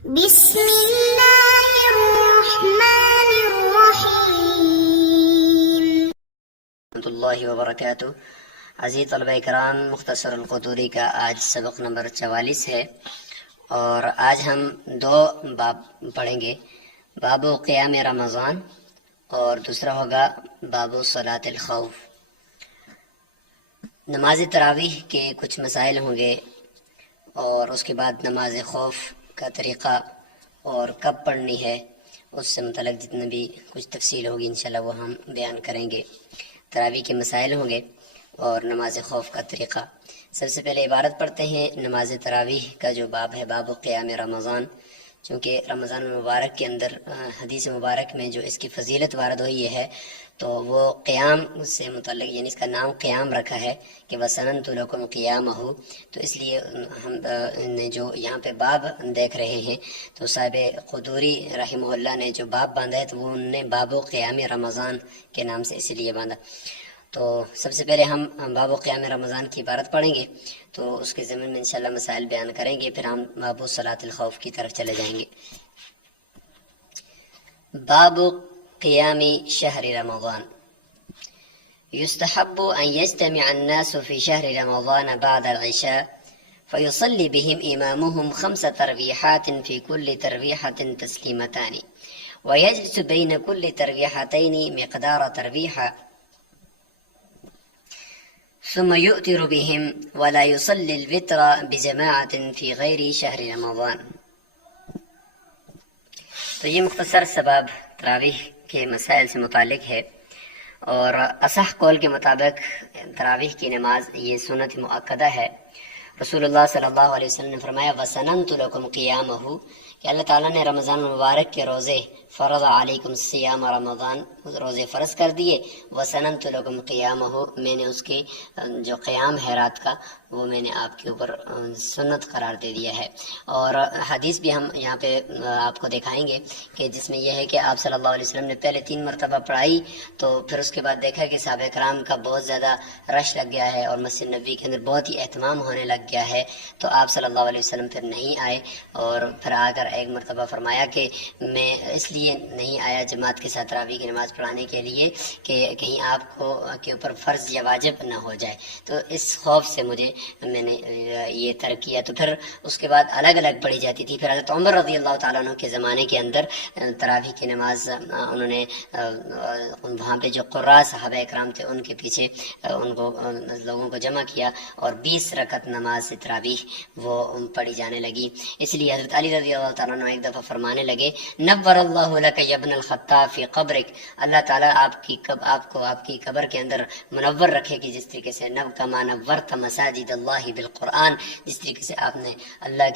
بسم اللہ الرحمن الرحیم ورحمۃ اللہ وبرکاتہ۔ عزیز طلبہ کرام، مختصر القدوری کا آج سبق نمبر 44 ہے، اور آج ہم دو باب پڑھیں گے، باب قیام رمضان اور دوسرا ہوگا باب صلاۃ الخوف۔ نماز تراویح کے کچھ مسائل ہوں گے، اور اس کے بعد نماز خوف کا طریقہ اور کب پڑھنی ہے، اس سے متعلق جتنا بھی کچھ تفصیل ہوگی انشاءاللہ وہ ہم بیان کریں گے۔ تراویح کے مسائل ہوں گے اور نماز خوف کا طریقہ۔ سب سے پہلے عبارت پڑھتے ہیں نماز تراویح کا جو باب ہے، باب قیام رمضان۔ چونکہ رمضان المبارک کے اندر حدیث مبارک میں جو اس کی فضیلت وارد ہوئی ہے، تو وہ قیام سے متعلق، یعنی اس کا نام قیام رکھا ہے کہ وَسَنَنْتُ لَكُمْ قِيَامَهُ۔ تو اس لیے ہم نے جو یہاں پہ باب دیکھ رہے ہیں، تو صاحب قدوری رحمہ اللہ نے جو باب باندھا ہے، تو وہ انہوں نے باب قیام رمضان کے نام سے اسی لیے باندھا۔ تو سب سے پہلے ہم باب قیام رمضان کی عبارت پڑھیں گے، تو اس کے ضمن میں انشاءاللہ مسائل بیان کریں گے، پھر ہم باب صلاۃ الخوف کی طرف چلے جائیں گے۔ باب قیام شہر رمضان۔ يستحب أن يجتمع الناس في شهر رمضان بعد العشاء فيصلي بهم إمامهم 5 ترويحات في كل ترويحة تسليمتان، ويجلس بين كل ترويحتين مقدار ترويحة، ثم يؤتر بهم ولا يصلي الوتر بجماعة في غير شهر رمضان۔ تو یہ مختصر سباب تراویح کے مسائل سے متعلق ہے، اور اصح قول کے مطابق تراویح کی نماز یہ سنت مؤکدہ ہے۔ رسول اللہ صلی اللہ علیہ وسلم نے فرمایا وَسَنَنْتُ لَكُمْ قِيَامَهُ، کہ اللہ تعالیٰ نے رمضان المبارک کے روزے فرض علیکم صیام رمضان، روزے فرض کر دیے، وَسَنَنْتُ لَكُمْ قِيَامَهُ، میں نے اس کے جو قیام ہے رات کا، وہ میں نے آپ کے اوپر سنت قرار دے دیا ہے۔ اور حدیث بھی ہم یہاں پہ آپ کو دکھائیں گے کہ جس میں یہ ہے کہ آپ صلی اللہ علیہ وسلم نے پہلے 3 مرتبہ پڑھائی، تو پھر اس کے بعد دیکھا کہ صحابہ کرام کا بہت زیادہ رش لگ گیا ہے اور مسجد نبوی کے اندر بہت ہی اہتمام ہونے لگ گیا ہے، تو آپ صلی اللہ علیہ وسلم پھر نہیں آئے، اور پھر آ کر ایک مرتبہ فرمایا کہ میں اس لیے نہیں آیا جماعت کے ساتھ تراویح کی نماز پڑھانے کے لیے کہ کہیں آپ کو کے اوپر فرض یا واجب نہ ہو جائے، تو اس خوف سے میں نے یہ ترک کیا۔ تو پھر اس کے بعد الگ الگ پڑھی جاتی تھی۔ پھر حضرت عمر رضی اللہ تعالیٰ عنہ کے زمانے کے اندر تراویح کی نماز انہوں نے وہاں پہ جو قراء صحابہ اکرام تھے ان کے پیچھے ان کو لوگوں کو جمع کیا، اور 20 رکعت نماز تراویح وہ پڑھی جانے لگی۔ اس لیے حضرت علی رضی اللہ تعالیٰ عنہ ایک دفعہ فرمانے لگے نور اللہ لک یا ابن الخطاب فی قبرک، اللہ تعالیٰ آپ کو آپ کی قبر کے اندر منور رکھے گی، جس طریقے سے کما نورت مساجد اللہ بالقرآن، جس طریقے سے آپ نے اللہ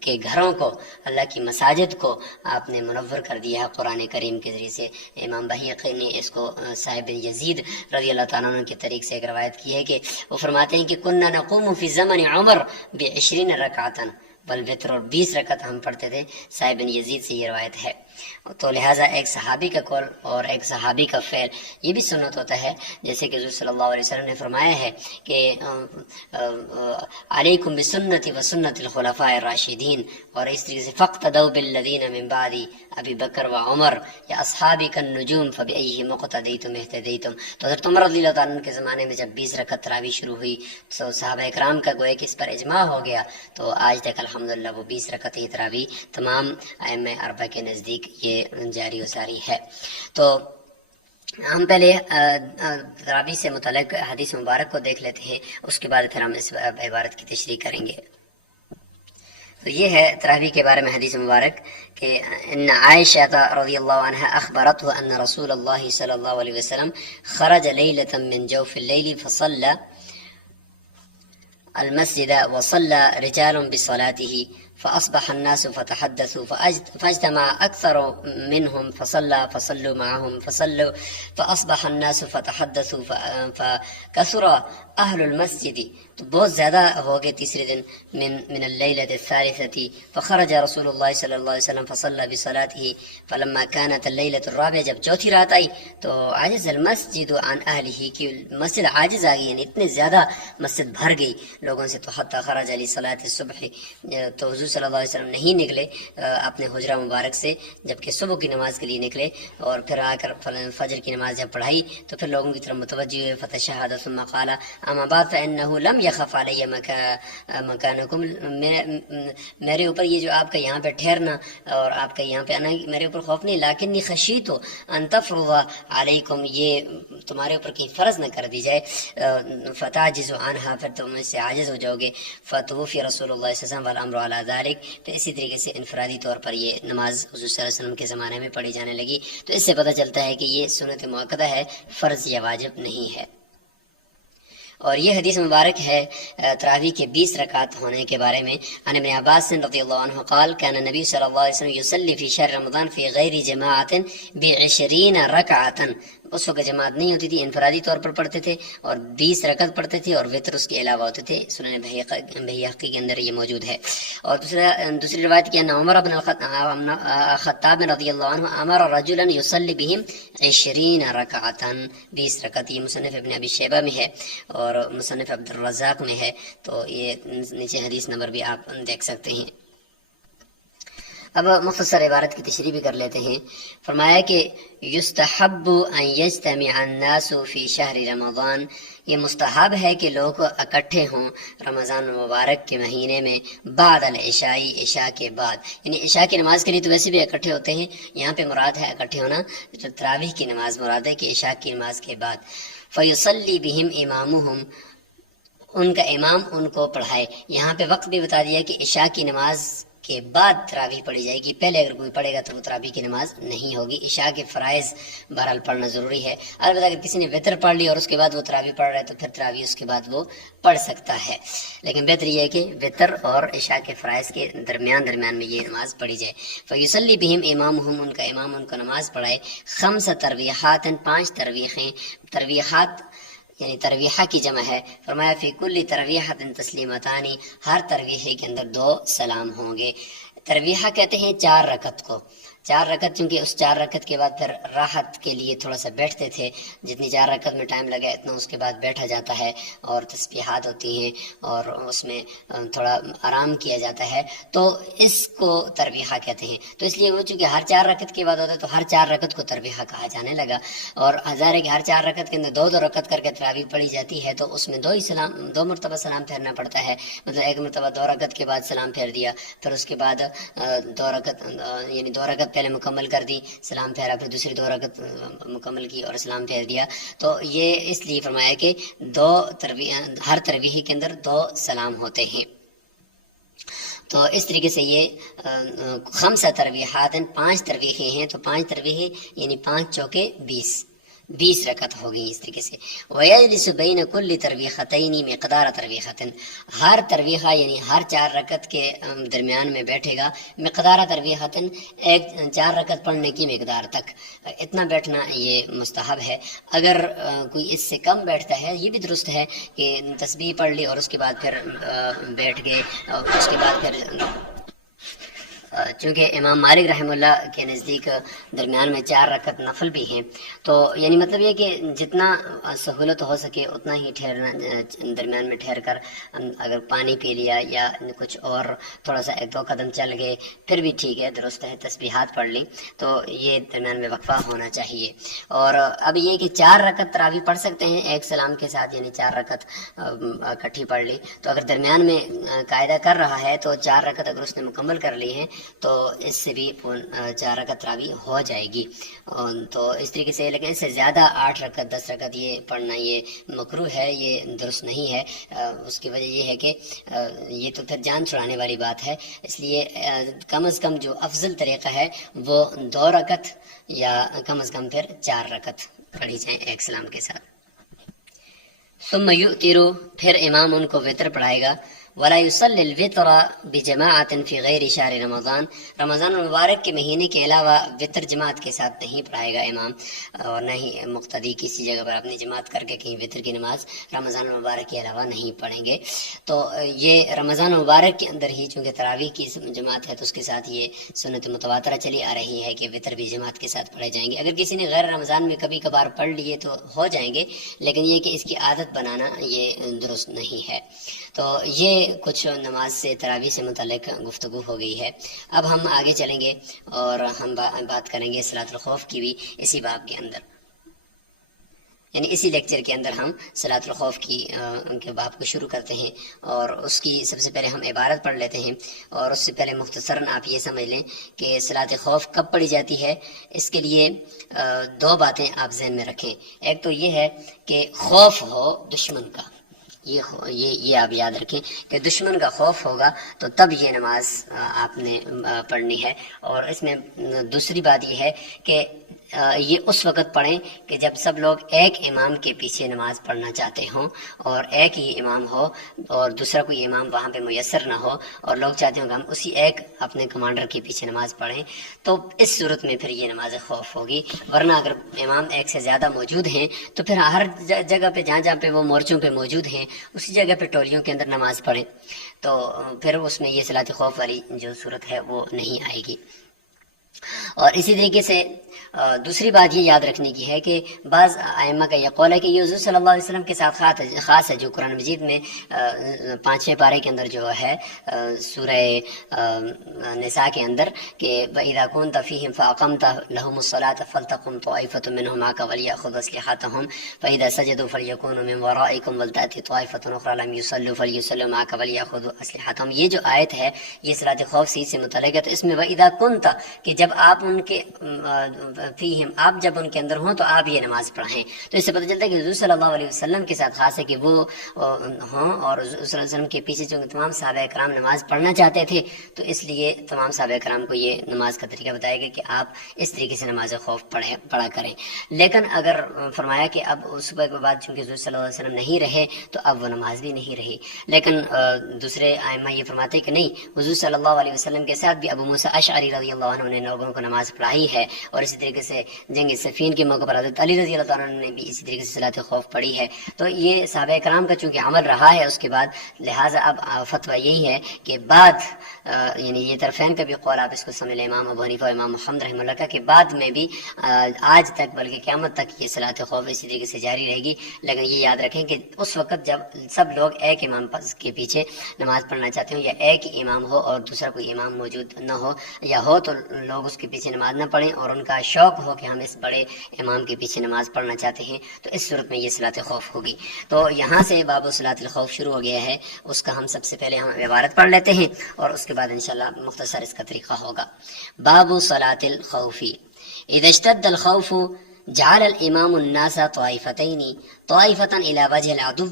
کے گھروں کو، اللہ کی مساجد کو آپ نے منور کر دیا ہے قرآن کریم کے ذریعے سے۔ امام بحیقی نے اس کو صاحب بن یزید رضی اللہ تعالیٰ عنہ کے طریق سے ایک روایت کی ہے کہ وہ فرماتے ہیں کہ کننا نقوم فی زمن عمر ب20 رکعتا والوتر، اور 20 رکعت ہم پڑھتے تھے، صاحب بن یزید سے یہ روایت ہے۔ تو لہٰذا ایک صحابی کا قول اور ایک صحابی کا فعل یہ بھی سنت ہوتا ہے، جیسے کہ حضور صلی اللہ علیہ وسلم نے فرمایا ہے کہ علیکم بسنتی و سنت الخلفاء الراشدین، اور اس طریقے سے فاقتدوا بالذین من بعدی ابی بکر و عمر یا اصحابی کالنجوم فبأیہم اقتدیتم اہتدیتم۔ تو حضرت عمر رضی اللہ تعالیٰ عنہ کے زمانے میں جب 20 رکعت تراویح شروع ہوئی، تو صحابہ اکرام کا گویا کہ اس پر اجماع ہو گیا، تو آج تک الحمدللہ وہ 20 رکعت ہی تراویح تمام ائمہ اربعہ کے نزدیک یہ جاری و ساری ہے۔ تو ہم پہلے تراویح سے متعلق حدیث مبارک کو دیکھ لیتے ہیں، اس کے بعد پھر ہم اس عبارت کی تشریح کریں گے۔ تو یہ ہے تراویح کے بارے میں حدیث مبارک کہ ان عائشہ رضی اللہ عنہا اخبرته ان رسول اللہ صلی اللہ علیہ وسلم خرج لیلة من جوف اللیل فصلى المسجد وصلى رجال بصلاته فأصبح الناس فتحدثوا فاجتمع أكثر منهم فصلوا معهم فأصبح الناس فتحدثوا فكثر أهل المسجد، تو بہت زیادہ ہو گئے تیسرے دن من اللیلة الثالثة، فخرج رسول اللہ صلی اللہ علیہ وسلم فصلى بصلاته فلما كانت الليلة الرابعة، جب چوتھی رات آئی تو عجز المسجد عن أهله، کہ مسجد عاجز آ گئی، یعنی اتنے زیادہ مسجد بھر گئی لوگوں سے، تو حتی خرج لصلاة الصبح، تو حضور رسول صلی اللہ علیہ وسلم نہیں نکلے اپنے حجرہ مبارک سے جبکہ صبح کی نماز کے لیے نکلے، اور پھر آ کر فجر کی نماز جب پڑھائی تو پھر لوگوں کی طرف متوجہ ہوئے، فتشہد ثم قال اما بعد فانه لم يخف علی مکانکم، میرے اوپر یہ جو آپ کا یہاں پہ ٹھہرنا اور آپ کا یہاں پہ آنا میرے اوپر خوف نہیں، لیکنی خشیت ان تفرض علیکم، یہ تمہارے اوپر کہیں فرض نہ کر دی جائے، فتعجز عنہا، پھر تم اس سے عاجز ہو جاؤ گے، فتوفی رسول اللہ صلی اللہ علیہ وسلم والامر علی ذلک، پھر اسی طریقے سے انفرادی طور پر یہ نماز حضور صلی اللہ علیہ وسلم کے زمانے میں پڑھی جانے لگی۔ تو اس سے پتہ چلتا ہے کہ یہ سنت مؤکدہ ہے، فرض یا واجب نہیں ہے۔ اور یہ حدیث مبارک ہے تراویح کے 20 رکعت ہونے کے بارے میں۔ عن ابن عباس رضی اللہ عنہ قال كان النبي صلی اللہ علیہ وسلم يصلي في شهر رمضان في غیر جماعت ب20 رکعتا، اس وقت جماعت نہیں ہوتی تھی، انفرادی طور پر پڑھتے تھے اور 20 رکعت پڑھتے تھے اور وتر اس کے علاوہ ہوتے تھے، سنن بہقی کے اندر یہ موجود ہے۔ اور دوسری روایت کی ان عمر بن الخطاب رضی اللہ عنہ امر رجلا يصلي بهم 20 رکعتا، 20 رکعت، یہ مصنف ابن ابی شیبہ میں ہے اور مصنف عبد الرزاق میں ہے، تو یہ نیچے حدیث نمبر بھی آپ دیکھ سکتے ہیں۔ اب مختصر عبارت کی تشریح بھی کر لیتے ہیں۔ فرمایا کہ یستحب ان یجتمع الناس فی شہر رمضان، یہ مستحب ہے کہ لوگ اکٹھے ہوں رمضان المبارک کے مہینے میں، بعد العشاء، عشاء کے بعد، یعنی عشاء کی نماز کے لیے تو ویسے بھی اکٹھے ہوتے ہیں، یہاں پہ مراد ہے اکٹھے ہونا، تراویح کی نماز مراد ہے کہ عشاء کی نماز کے بعد۔ فیصلی بہم امامہم، ان کا امام ان کو پڑھائے۔ یہاں پہ وقت بھی بتا دیا کہ عشاء کی نماز کے بعد تراویح پڑھی جائے گی، پہلے اگر کوئی پڑھے گا تو وہ تراویح کی نماز نہیں ہوگی۔ عشاء کے فرائض بہرحال پڑھنا ضروری ہے، البتہ اگر کسی نے وتر پڑھ لی اور اس کے بعد وہ تراویح پڑھ رہا ہے تو پھر تراویح اس کے بعد وہ پڑھ سکتا ہے، لیکن بہتر یہ ہے کہ وتر اور عشاء کے فرائض کے درمیان میں یہ نماز پڑھی جائے۔ فیصلی بہم امامہم، ان کا امام ان کو نماز پڑھائے، 5 تراویحات، 5 تراویحیں، تراویحات یعنی ترویحہ کی جمع ہے۔ فرمایا فی کل ترویحۃ تسلیمتانی، ہر ترویحے کے اندر 2 سلام ہوں گے۔ ترویحہ کہتے ہیں 4 رکعت کو، 4 رکعت، چونکہ اس 4 رکعت کے بعد پھر راحت کے لیے تھوڑا سا بیٹھتے تھے، جتنی 4 رکعت میں ٹائم لگا اتنا اس کے بعد بیٹھا جاتا ہے اور تسبیحات ہوتی ہیں اور اس میں تھوڑا آرام کیا جاتا ہے، تو اس کو ترویحہ کہتے ہیں۔ تو اس لیے وہ چونکہ ہر 4 رکعت کے بعد ہوتا ہے تو ہر 4 رکعت کو ترویحہ کہا جانے لگا، اور ہزار ہے کہ ہر 4 رکعت کے اندر 2 رکعت کر کے تراویح پڑھی جاتی ہے، تو اس میں 2 مرتبہ سلام پھیرنا پڑتا ہے، مطلب ایک مرتبہ 2 رکعت کے بعد سلام پھیر دیا، پھر اس کے بعد 2 رکعت یعنی 2 رکعت پہلے مکمل کر دی، سلام پھیرا، پھر دوسری 2 رکعت مکمل کی اور سلام پھیر دیا۔ تو یہ اس لیے فرمایا کہ ہر ترویح کے اندر 2 سلام ہوتے ہیں۔ تو اس طریقے سے یہ 5 ترویحات، 5 ترویحیں ہیں، تو 5 ترویحیں یعنی 5 چوکے 20 رکعت ہو گئی اس طریقے سے۔ وَيَجْلِسُ بَيْنَ كُلِّ تَرْوِيحَتَيْنِ مِقْدَارَ تَرْوِيحَةٍ، ہر ترویحہ یعنی ہر 4 رکعت کے درمیان میں بیٹھے گا، مقدار ترویحۃ، ایک 4 رکعت پڑھنے کی مقدار تک، اتنا بیٹھنا یہ مستحب ہے۔ اگر کوئی اس سے کم بیٹھتا ہے یہ بھی درست ہے کہ تسبیح پڑھ لی اور اس کے بعد پھر بیٹھ گئے، اور اس کے بعد پھر چونکہ امام مالک رحمہ اللہ کے نزدیک درمیان میں 4 رکعت نفل بھی ہیں، تو یعنی مطلب یہ کہ جتنا سہولت ہو سکے اتنا ہی ٹھہرنا، درمیان میں ٹھہر کر اگر پانی پی لیا یا کچھ اور تھوڑا سا 1-2 قدم چل گئے پھر بھی ٹھیک ہے، درست ہے، تسبیحات پڑھ لی، تو یہ درمیان میں وقفہ ہونا چاہیے۔ اور اب یہ کہ 4 رکعت تراویح پڑھ سکتے ہیں ایک سلام کے ساتھ، یعنی 4 رکعت اکٹھی پڑھ لی، تو اگر درمیان میں قاعدہ کر رہا ہے تو 4 رکعت اگر اس نے مکمل کر لی ہیں تو اس سے بھی 4 رکعت تراویح ہو جائے گی۔ تو اس طریقے سے، لیکن اس سے زیادہ 8 رکعت 10 رکعت یہ پڑھنا یہ مکروہ ہے، یہ درست نہیں ہے۔ اس کی وجہ یہ ہے کہ یہ تو پھر جان چھڑانے والی بات ہے، اس لیے کم از کم جو افضل طریقہ ہے وہ 2 رکعت یا کم از کم پھر 4 رکعت پڑھی جائیں ایک سلام کے ساتھ۔ ثم یؤتر، پھر امام ان کو وتر پڑھائے گا۔ ولا يصلي الوتر بجماعة في غیر شہر رمضان، رمضان المبارک کے مہینے کے علاوہ وتر جماعت کے ساتھ نہیں پڑھائے گا امام، اور نہ ہی مقتدی کسی جگہ پر اپنی جماعت کر کے کہیں وتر کی نماز رمضان المبارک کے علاوہ نہیں پڑھیں گے۔ تو یہ رمضان المبارک کے اندر ہی چونکہ تراویح کی جماعت ہے تو اس کے ساتھ یہ سنت متواترہ چلی آ رہی ہے کہ وتر بھی جماعت کے ساتھ پڑھے جائیں گے۔ اگر کسی نے غیر رمضان میں کبھی کبھار پڑھ لیے تو ہو جائیں گے، لیکن یہ کہ اس کی عادت بنانا یہ درست نہیں ہے۔ تو یہ کچھ نماز سے تراویح سے متعلق گفتگو ہو گئی ہے. اب ہم آگے چلیں گے اور ہم بات کریں گے صلاۃ الخوف کی بھی اسی باب کے اندر، یعنی اسی لیکچر کے اندر ہم صلاۃ الخوف کی ان کے باب کو شروع کرتے ہیں. اور اس کی سب سے پہلے ہم عبارت پڑھ لیتے ہیں، اور اس سے پہلے مختصراً آپ یہ سمجھ لیں کہ صلاۃ خوف کب پڑھی جاتی ہے. اس کے لیے دو باتیں آپ ذہن میں رکھیں. ایک تو یہ ہے کہ خوف ہو دشمن کا، یہ آپ یاد رکھیں کہ دشمن کا خوف ہوگا تو تب یہ نماز آپ نے پڑھنی ہے. اور اس میں دوسری بات یہ ہے کہ یہ اس وقت پڑھیں کہ جب سب لوگ ایک امام کے پیچھے نماز پڑھنا چاہتے ہوں، اور ایک ہی امام ہو اور دوسرا کوئی امام وہاں پہ میسر نہ ہو، اور لوگ چاہتے ہوں کہ ہم اسی ایک اپنے کمانڈر کے پیچھے نماز پڑھیں، تو اس صورت میں پھر یہ نماز خوف ہوگی. ورنہ اگر امام ایک سے زیادہ موجود ہیں تو پھر ہر جگہ پہ جہاں پہ وہ مورچوں پہ موجود ہیں اسی جگہ پہ ٹولیوں کے اندر نماز پڑھیں، تو پھر اس میں یہ صلاۃ خوف والی جو صورت ہے وہ نہیں آئے گی. اور اسی طریقے سے دوسری بات یہ یاد رکھنے کی ہے کہ بعض ائمہ کا یہ قول ہے کہ یہ حضور صلی اللہ علیہ وسلم کے ساتھ خاص ہے، جو قرآن مجید میں 5ویں پارے کے اندر جو ہے سورہ نساء کے اندر کہ وَإِذَا كُنْتَ فِيهِمْ فَأَقَمْتَ لَهُمُ الصَّلَاةَ فَلْتَقُمْ طَائِفَةٌ مِّنْهُمْ مَعَكَ وَلْيَأْخُذُوا أَسْلِحَتَهُمْ فَإِذَا سَجَدُوا فَلْيَكُونُوا مِنْ وَرَائِكُمْ وَلْتَأْتِ طَائِفَةٌ أُخْرَىٰ لَمْ يُصَلُّوا فَلْيُصَلُّوا مَعَكَ وَلْيَأْخُذُوا أَسْلِحَتَهُمْ. یہ جو آیت ہے یہ صلاۃ خوف سے متعلق ہے. تو اس میں وَإِذَا كُنْتَ کہ جب آپ ان کے فیہم آپ جب ان کے اندر ہوں تو آپ یہ نماز پڑھیں. تو اس سے پتہ چلتا ہے کہ حضور صلی اللہ علیہ وسلم کے ساتھ خاص ہے کہ وہ ہوں، اور حضور صلی اللہ علیہ وسلم کے پیچھے چونکہ تمام صحابہ کرام نماز پڑھنا چاہتے تھے تو اس لیے تمام صحابہ کرام کو یہ نماز کا طریقہ بتایا گیا کہ آپ اس طریقے سے نماز خوف پڑھا کریں. لیکن اگر فرمایا کہ اب صبح کے بعد چونکہ حضور صلی اللہ علیہ وسلم نہیں رہے تو اب وہ نماز بھی نہیں رہی. لیکن دوسرے ائمہ یہ فرماتے کہ نہیں، حضور صلی اللہ علیہ وسلم کے ساتھ بھی ابو موسیٰ اشعری رضی اللہ عنہ نے لوگوں کو نماز پڑھائی ہے، اور اسی طریقے سے جنگ صفین کے موقع پر حضرت علی رضی اللہ عنہ نے بھی اسی طریقے سے صلاۃ خوف پڑھی ہے. تو یہ صحابہ کرام کا چونکہ عمل رہا ہے اس کے بعد، لہٰذا اب فتویٰ یہی ہے کہ بعد یعنی یہ طرفین کا بھی قول آپ اس کو سمجھ لیں، امام ابو حنیفہ اور امام محمد رحمہ اللہ کا، کہ بعد میں بھی آج تک بلکہ قیامت تک یہ صلاۃ خوف اسی طریقے سے جاری رہے گی. لیکن یہ یاد رکھیں کہ اس وقت جب سب لوگ ایک امام کے پیچھے نماز پڑھنا چاہتے ہوں، یا ایک ہی امام ہو اور دوسرا کوئی امام موجود نہ ہو، یا ہو تو لوگ اس کے پیچھے نماز نہ پڑھیں اور ان کا شوق ہو کہ ہم اس بڑے امام کے پیچھے نماز پڑھنا چاہتے ہیں، تو اس صورت میں یہ صلاۃ خوف ہوگی. تو یہاں سے باب صلاۃ الخوف شروع ہو گیا ہے. اس کا ہم سب سے پہلے ہم عبارت پڑھ لیتے ہیں اور اس کے بعد انشاءاللہ مختصر اس کا طریقہ ہوگا. باب صلاۃ الخوف. اذا اشتد الخوف جعل الامام الناس طائفتين، طائفة الى وجه العدو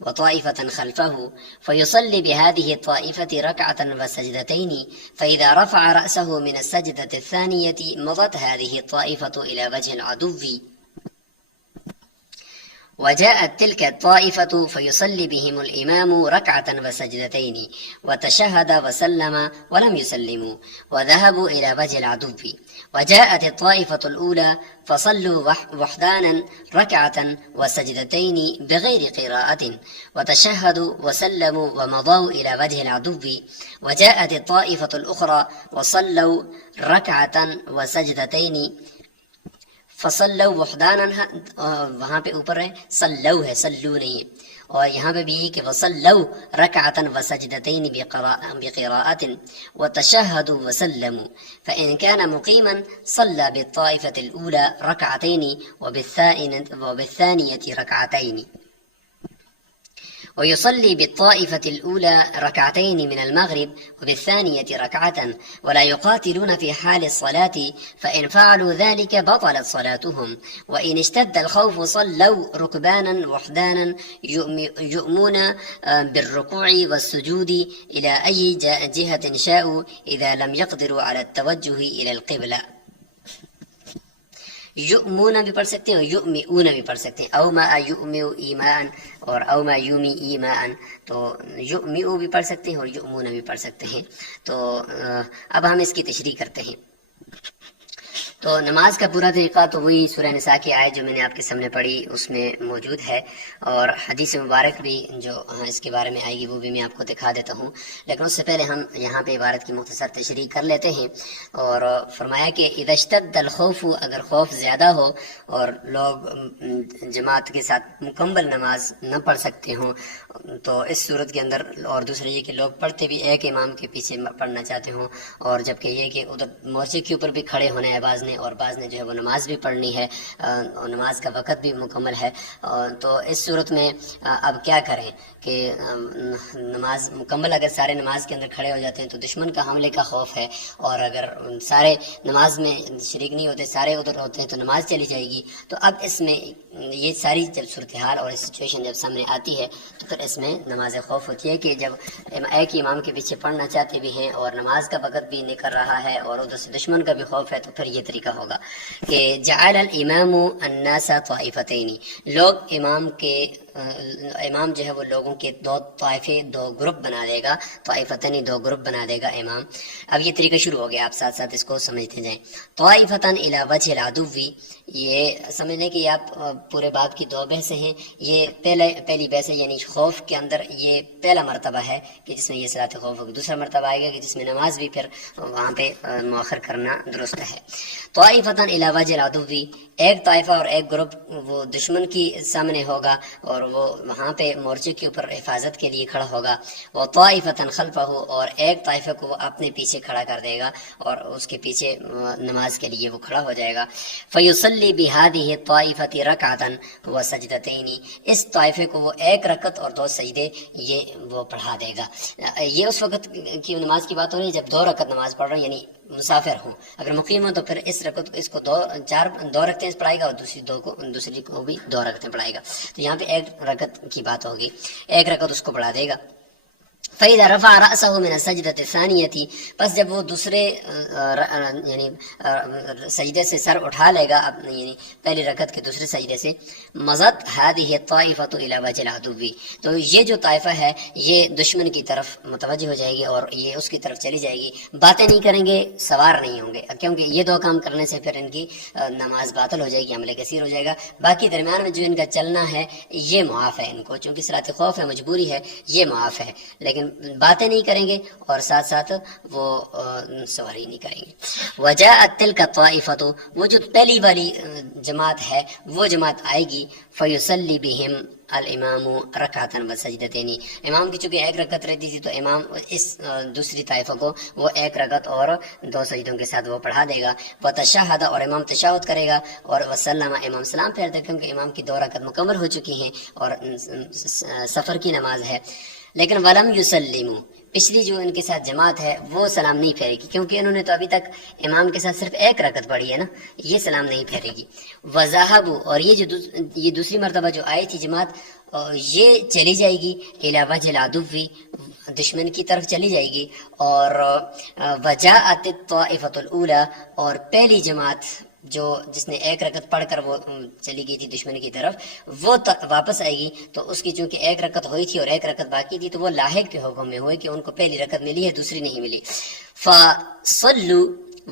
وطائفة خلفه، فيصلي بهذه الطائفة ركعة وسجدتين، فإذا رفع رأسه من السجدة الثانية مضت هذه الطائفة إلى وجه العدو وجاءت تلك الطائفة فيصلي بهم الإمام ركعة وسجدتين وتشهد وسلم ولم يسلموا وذهبوا إلى وجه العدو. وجاءت الطائفة الأولى فصلوا وحدانا ركعة وسجدتين بغير قراءة وتشهدوا وسلموا ومضوا إلى وجه العدو. وجاءت الطائفة الأخرى وصلوا ركعة وسجدتين فصلوا وحدانا، وہاں پہ اوپر ہے صلو ہے، صلو نہیں ہے، اور یہاں پہ بھی کہ وصلوا رکعۃ وسجدتین بقراءۃ وتشهدوا وسلموا، فإن كان مقيما صلى بالطائفة الأولى ركعتين وبالثانية ركعتين، ويصلي بالطائفة الأولى ركعتين من المغرب وبالثانية ركعة، ولا يقاتلون في حال الصلاة، فإن فعلوا ذلك بطلت صلاتهم. وإن اشتد الخوف صلوا ركبانا وحدانا يؤمون بالركوع والسجود إلى أي جهة شاءوا إذا لم يقدروا على التوجه إلى القبلة. یؤمون بھی پڑھ سکتے ہیں اور یؤمئون بھی پڑھ سکتے ہیں، او ما یؤمئ ایمان اور او ما یومی ایمان، تو یؤمئ بھی پڑھ سکتے ہیں اور یؤمون بھی پڑھ سکتے ہیں. تو اب ہم اس کی تشریح کرتے ہیں. تو نماز کا پورا طریقہ تو وہی سورہ نساء کی آیت جو میں نے آپ کے سامنے پڑھی اس میں موجود ہے، اور حدیث مبارک بھی جو اس کے بارے میں آئے گی وہ بھی میں آپ کو دکھا دیتا ہوں. لیکن اس سے پہلے ہم یہاں پہ عبارت کی مختصر تشریح کر لیتے ہیں. اور فرمایا کہ اذا اشتد الخوف، اگر خوف زیادہ ہو اور لوگ جماعت کے ساتھ مکمل نماز نہ پڑھ سکتے ہوں تو اس صورت کے اندر، اور دوسرا یہ کہ لوگ پڑھتے بھی ایک امام کے پیچھے پڑھنا چاہتے ہوں، اور جبکہ یہ کہ ادھر مورچے کے اوپر بھی کھڑے ہونا ہے بعض نے، اور بعض نے جو ہے وہ نماز بھی پڑھنی ہے، اور نماز کا وقت بھی مکمل ہے، تو اس صورت میں اب کیا کریں کہ نماز مکمل، اگر سارے نماز کے اندر کھڑے ہو جاتے ہیں تو دشمن کا حملے کا خوف ہے، اور اگر سارے نماز میں شریک نہیں ہوتے، سارے ادھر ہوتے ہیں تو نماز چلی جائے گی۔ تو اب اس میں یہ ساری جب صورتحال اور سچویشن جب سامنے آتی ہے تو پھر اس میں نماز خوف ہوتی ہے کہ جب ایک ہی امام کے پیچھے پڑھنا چاہتے بھی ہیں اور نماز کا وقت بھی نکل رہا ہے اور ادھر سے دشمن کا بھی خوف ہے، تو پھر یہ طریقہ ہوگا کہ جعل الامام الناس طائفتین، لوگ امام جو ہے وہ لوگوں کے دو طائفے، دو گروپ بنا دے گا، طائفتین دو گروپ بنا دے گا امام۔ اب یہ طریقہ شروع ہو گیا، آپ ساتھ ساتھ اس کو سمجھتے جائیں۔ طائفتن الی وجہ العدو، یہ سمجھ لیں کہ آپ پورے باب کی دو بحثیں ہیں۔ یہ پہلی بحث ہے یعنی خوف کے اندر یہ پہلا مرتبہ ہے کہ جس میں یہ صلاۃ خوف ہوگی، دوسرا مرتبہ آئے گا کہ جس میں نماز بھی پھر وہاں پہ مؤخر کرنا درست ہے۔ طائفتن الی وجہ العدو، ایک طائفہ اور ایک گروپ وہ دشمن کی سامنے ہوگا اور وہ وہاں پہ مورچے کے اوپر حفاظت کے لیے کھڑا ہوگا۔ وہ طائفتن خلفہ، اور ایک طائفہ کو وہ اپنے پیچھے کھڑا کر دے گا اور اس کے پیچھے نماز کے لیے وہ کھڑا ہو جائے گا۔ فیصلی بہذہ الطائفۃ رکعۃ وسجدتین، اس طائفے کو وہ ایک رکعت اور دو سجدے یہ وہ پڑھا دے گا۔ یہ اس وقت کی نماز کی بات ہو رہی ہے جب دو رکعت نماز پڑھ رہا ہے، یعنی مسافر ہوں، اگر مقیم ہوں تو پھر اس کو دو رکعتیں پڑھائے گا اور دوسری کو بھی دو رکعتیں پڑھائے گا۔ تو یہاں پہ ایک رکعت کی بات ہوگی، ایک رکعت اس کو پڑھا دے گا۔ فَإِذَا رَفَعَ رَأْسَهُ مِنَ السَّجْدَةِ الثَّانِيَةِ، پس جب وہ دوسرے یعنی سجدے سے سر اٹھا لے گا، یعنی پہلی رکعت کے دوسرے سجدے سے، مَضَتْ هَذِهِ الطَّائِفَةُ إِلَى وَجْهِ الْعَدُوِّ، تو یہ جو طائفہ ہے یہ دشمن کی طرف متوجہ ہو جائے گی اور یہ اس کی طرف چلی جائے گی، باتیں نہیں کریں گے، سوار نہیں ہوں گے، کیونکہ یہ دو کام کرنے سے پھر ان کی نماز باطل ہو جائے گی، عمل کثیر ہو جائے گا۔ باقی درمیان میں جو ان کا چلنا ہے یہ معاف ہے ان کو، چونکہ صلاۃ خوف ہے، مجبوری ہے، یہ معاف ہے، لیکن باتیں نہیں کریں گے اور ساتھ ساتھ وہ سواری نہیں کریں گے۔ وجاءت تلک الطائفۃ، وہ جو پہلی والی جماعت ہے وہ جماعت آئے گی، فیصلی بہم الامام رکعۃ وسجدتین، امام کی چونکہ ایک رکعت رہتی تھی تو امام اس دوسری طائفہ کو وہ ایک رکعت اور دو سجدوں کے ساتھ وہ پڑھا دے گا۔ وتشہد، اور امام تشہد کرے گا، اور وسلم، امام سلام پھیر دے گا، کیونکہ امام کی دو رکعت مکمل ہو چکی ہیں اور سفر کی نماز ہے۔ لیکن ولم یسلموا، پچھلی جو ان کے ساتھ جماعت ہے وہ سلام نہیں پھیرے گی، کیونکہ انہوں نے تو ابھی تک امام کے ساتھ صرف ایک رکعت پڑھی ہے نا، یہ سلام نہیں پھیرے گی۔ وذهبوا، اور یہ دوسری مرتبہ جو آئی تھی جماعت، یہ چلی جائے گی الی وجہ العدو، دشمن کی طرف چلی جائے گی۔ اور وجاءت الطائفۃ الاولی، اور پہلی جماعت جس نے ایک رکعت پڑھ کر وہ چلی گئی تھی دشمن کی طرف، وہ واپس آئے گی، تو اس کی چونکہ ایک رکعت ہوئی تھی اور ایک رکعت باقی تھی تو وہ لاحق کے حکم میں ہوئی کہ ان کو پہلی رکعت ملی ہے، دوسری نہیں ملی۔ فصلوا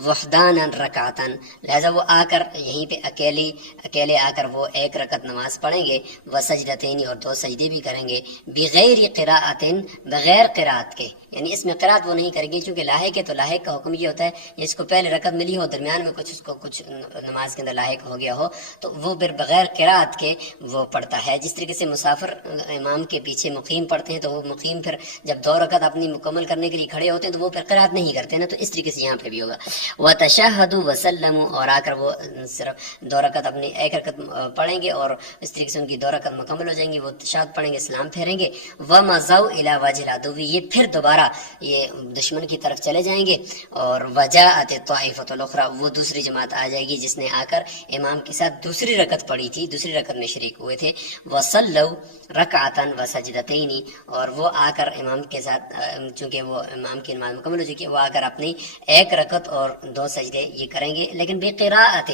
وحدانا رکعتن، لہذا وہ آ کر یہیں پہ اکیلے آ کر وہ ایک رکعت نماز پڑھیں گے، وسجدتین، اور دو سجدے بھی کریں گے، بغیر قراءت، بغیر قراءت کے، یعنی اس میں قراءت وہ نہیں کریں گے چونکہ لاحق ہے، تو لاحق کا حکم یہ ہوتا ہے جس کو پہلے رکعت ملی ہو درمیان میں کچھ نماز کے اندر لاحق ہو گیا ہو تو وہ پھر بغیر قراءت کے وہ پڑھتا ہے۔ جس طریقے سے مسافر امام کے پیچھے مقیم پڑھتے ہیں تو وہ مقیم پھر جب دو رکعت اپنی مکمل کرنے کے لیے کھڑے ہوتے ہیں تو وہ پھر قراءت نہیں کرتے نا، تو اس طریقے سے یہاں پہ بھی ہوگا۔ وتشہدوا وسلموا، اور آ کر وہ صرف دو رکعت اپنی ایک رکعت پڑھیں گے اور اس طریقے سے ان کی دو رکعت مکمل ہو جائیں گی، وہ تشہد پڑھیں گے، سلام پھیریں گے۔ ومضوا الی وجہ العدو، یہ پھر دوبارہ یہ دشمن کی طرف چلے جائیں گے۔ اور وجاءت الطائفۃ الاخری، وہ دوسری جماعت آ جائے گی جس نے آ کر امام کے ساتھ دوسری رکعت پڑھی تھی، دوسری رکعت میں شریک ہوئے تھے۔ وصلوا رکعۃ وسجدتین، اور وہ آ کر امام کے ساتھ چونکہ وہ امام کی نماز مکمل ہو چکی ہے، وہ آ کر اپنی ایک رکعت اور دو سجدے یہ کریں گے، لیکن بقراءت،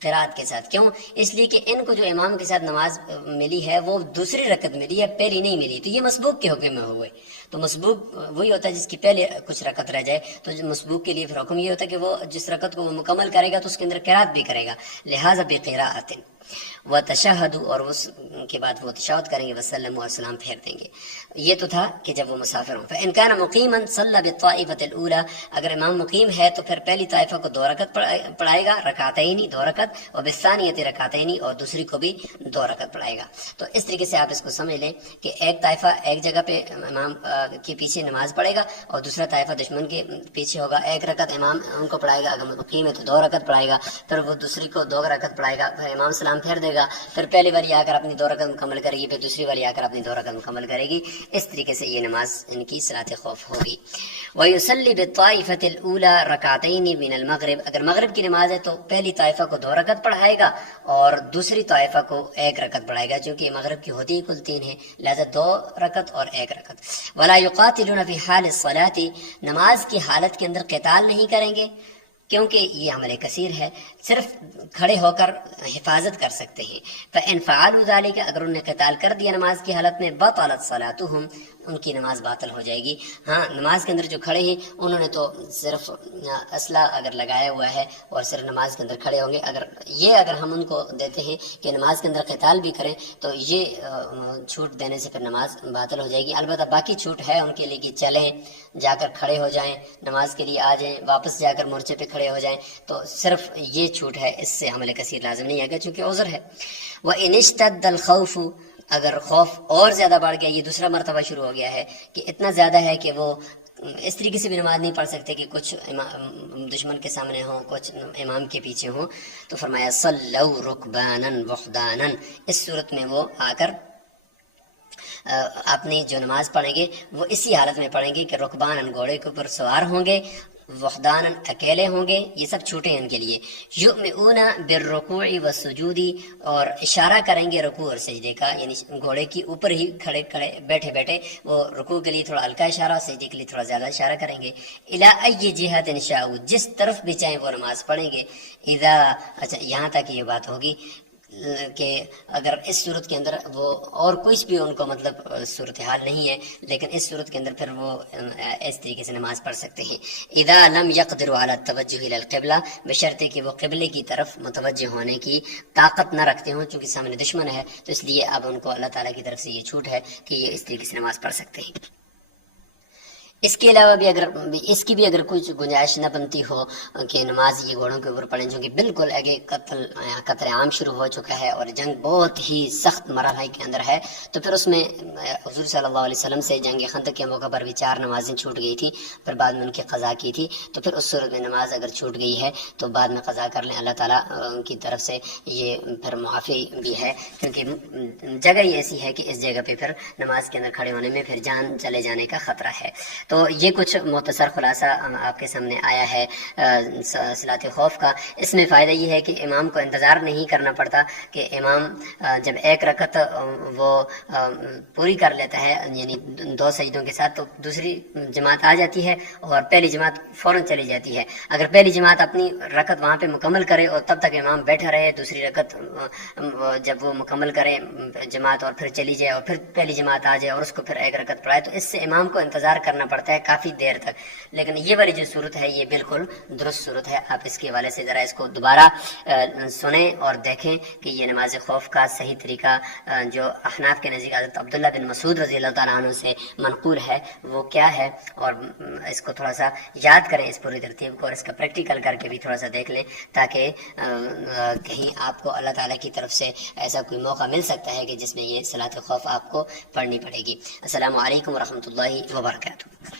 قراءت کے ساتھ۔ کیوں؟ اس لیے کہ ان کو جو امام کے ساتھ نماز ملی ہے وہ دوسری رکعت ملی ہے، پہلی نہیں ملی، تو یہ مسبوق کے حکم میں ہوئے، تو مسبوق وہی ہوتا ہے جس کی پہلے کچھ رکعت رہ جائے، تو مسبوق کے لیے پھر حکم یہ ہوتا ہے کہ وہ جس رکعت کو وہ مکمل کرے گا تو اس کے اندر قرات بھی کرے گا، لہٰذا بقراءۃ و تشہد، اور اس کے بعد وہ تشہد کریں گے، وسلم اور سلام پھیر دیں گے۔ یہ تو تھا کہ جب وہ مسافر ہوں۔ فإن كان مقیما صلى بالطائفة الأولى، اگر امام مقیم ہے تو پھر پہلی طائفہ کو 2 رکعت پڑھائے گا، رکعتین 2 رکعت، اور بالثانیۃ رکعتین، اور دوسری کو بھی 2 رکعت پڑھائے گا۔ تو اس طریقے سے آپ اس کو سمجھ لیں کہ ایک طائفہ ایک جگہ پہ امام کے پیچھے نماز پڑھے گا، اور دوسرا طائفہ دشمن کے پیچھے ہوگا، 1 رکعت امام ان کو پڑھائے گا، اگر مقیم ہے تو 2 رکعت پڑھائے گا، پھر وہ دوسری کو 2 رکعت پڑھائے گا، پھر امام سلام پھیر دے گا، پھر پہلی والی آ کر اپنی 2 رکعت مکمل کرے گی، پھر دوسری والی آ کر اپنی 2 رکعت مکمل کرے گی۔ اس طریقے سے یہ نماز ان کی صلاۃ خوف ہوگی۔ وَيُصَلِّ بِالطَّائِفَةِ الْأُولَى رَكَعَتَيْنِ مِنَ الْمَغْرِبِ، اگر مغرب کی نماز ہے تو پہلی طائفہ کو 2 رکعت پڑھائے گا اور دوسری طائفہ کو 1 رکعت پڑھائے گا، چونکہ مغرب کی ہوتی ہی کل 3 ہے، لہذا 2 رکعت اور 1 رکعت۔ وَلَا يُقَاتِلُونَ فِي حَالِ الصَّلَاةِ، نماز کی حالت کے اندر قتال نہیں کریں گے، کیونکہ یہ عمل کثیر ہے، صرف کھڑے ہو کر حفاظت کر سکتے ہیں۔ فَإِنْ فَعَلُوا ذَلِكَ، اگر انہوں نے قتال کر دیا نماز کی حالت میں، بطلت صلاتهم، ان کی نماز باطل ہو جائے گی۔ ہاں، نماز کے اندر جو کھڑے ہیں انہوں نے تو صرف اسلحہ اگر لگایا ہوا ہے اور صرف نماز کے اندر کھڑے ہوں گے، اگر ہم ان کو دیتے ہیں کہ نماز کے اندر قتال بھی کریں تو یہ چھوٹ دینے سے پھر نماز باطل ہو جائے گی۔ البتہ باقی چھوٹ ہے ان کے لیے کہ چلیں، جا کر کھڑے ہو جائیں، نماز کے لیے آ جائیں، واپس جا کر مورچے پہ کھڑے ہو جائیں، تو صرف یہ چھوٹ ہے، اس سے عمل کثیر لازم نہیں آگا چونکہ عذر ہے۔ وَإِنِ اشْتَدَّ الْخَوْفُ، اگر خوف اور زیادہ بڑھ گیا، یہ دوسرا مرتبہ شروع ہو گیا ہے کہ اتنا زیادہ ہے کہ وہ اس طریقے سے بھی نماز نہیں پڑھ سکتے کہ کچھ دشمن کے سامنے ہوں، کچھ امام کے پیچھے ہوں، تو فرمایا صلوا رکبانا وحدانا، اس صورت میں وہ آ کر اپنی جو نماز پڑھیں گے وہ اسی حالت میں پڑھیں گے کہ رکبان، گھوڑے کے اوپر سوار ہوں گے، وحدان، اکیلے ہوں گے، یہ سب چھوٹے ہیں ان کے لیے۔ یؤمئون بالرکوع والسجود، اور اشارہ کریں گے رکوع اور سجدے کا، یعنی گھوڑے کی اوپر ہی کھڑے بیٹھے وہ رکوع کے لیے تھوڑا ہلکا اشارہ، سجدے کے لیے تھوڑا زیادہ اشارہ کریں گے۔ الی ای جہت شاءوا، جس طرف بھی چاہیں وہ نماز پڑھیں گے۔ اذا، اچھا یہاں تک یہ بات ہوگی کہ اگر اس صورت کے اندر وہ اور کچھ بھی ان کو مطلب صورتحال نہیں ہے، لیکن اس صورت کے اندر پھر وہ اس طریقے سے نماز پڑھ سکتے ہیں۔ اذا لم يقدروا على التوجه الى القبلہ، بشرطے کہ وہ قبلے کی طرف متوجہ ہونے کی طاقت نہ رکھتے ہوں، چونکہ سامنے دشمن ہے، تو اس لیے اب ان کو اللہ تعالیٰ کی طرف سے یہ چھوٹ ہے کہ یہ اس طریقے سے نماز پڑھ سکتے ہیں۔ اس کے علاوہ بھی اگر کچھ گنجائش نہ بنتی ہو کہ نماز یہ گھوڑوں کے اوپر پڑھیں، چونکہ بالکل آگے قتل عام شروع ہو چکا ہے اور جنگ بہت ہی سخت مرحلے کے اندر ہے، تو پھر اس میں حضور صلی اللہ علیہ وسلم سے جنگ خندق کے موقع پر بھی 4 نمازیں چھوٹ گئی تھی، پھر بعد میں ان کی قضا کی تھی، تو پھر اس صورت میں نماز اگر چھوٹ گئی ہے تو بعد میں قضا کر لیں، اللہ تعالیٰ کی طرف سے یہ پھر معافی بھی ہے، کیونکہ جگہ ہی ایسی ہے کہ اس جگہ پہ پھر نماز کے اندر کھڑے ہونے میں پھر جان چلے جانے کا خطرہ ہے۔ تو یہ کچھ مختصر خلاصہ آپ کے سامنے آیا ہے صلاۃ خوف کا۔ اس میں فائدہ یہ ہے کہ امام کو انتظار نہیں کرنا پڑتا کہ امام جب 1 رکعت وہ پوری کر لیتا ہے، یعنی 2 سجدوں کے ساتھ، تو دوسری جماعت آ جاتی ہے اور پہلی جماعت فوراً چلی جاتی ہے۔ اگر پہلی جماعت اپنی رکعت وہاں پہ مکمل کرے اور تب تک امام بیٹھا رہے، دوسری رکعت جب وہ مکمل کرے جماعت اور پھر چلی جائے اور پھر پہلی جماعت آ جائے اور اس کو پھر 1 رکعت پڑھائے، تو اس سے امام کو انتظار کرنا پڑتا ہے کافی دیر تک۔ لیکن یہ والی جو صورت ہے یہ بالکل درست صورت ہے۔ آپ اس کے حوالے سے ذرا اس کو دوبارہ سنیں اور دیکھیں کہ یہ نماز خوف کا صحیح طریقہ جو احناف کے نزدیک حضرت عبداللہ بن مسعود رضی اللہ تعالیٰ عنہ سے منقول ہے وہ کیا ہے، اور اس کو تھوڑا سا یاد کریں، اس پوری ترتیب کو، اور اس کا پریکٹیکل کر کے بھی تھوڑا سا دیکھ لیں، تاکہ کہیں آپ کو اللہ تعالیٰ کی طرف سے ایسا کوئی موقع مل سکتا ہے کہ جس میں یہ صلاۃ خوف آپ کو پڑھنی پڑے گی۔ السلام علیکم ورحمۃ اللہ وبرکاتہ۔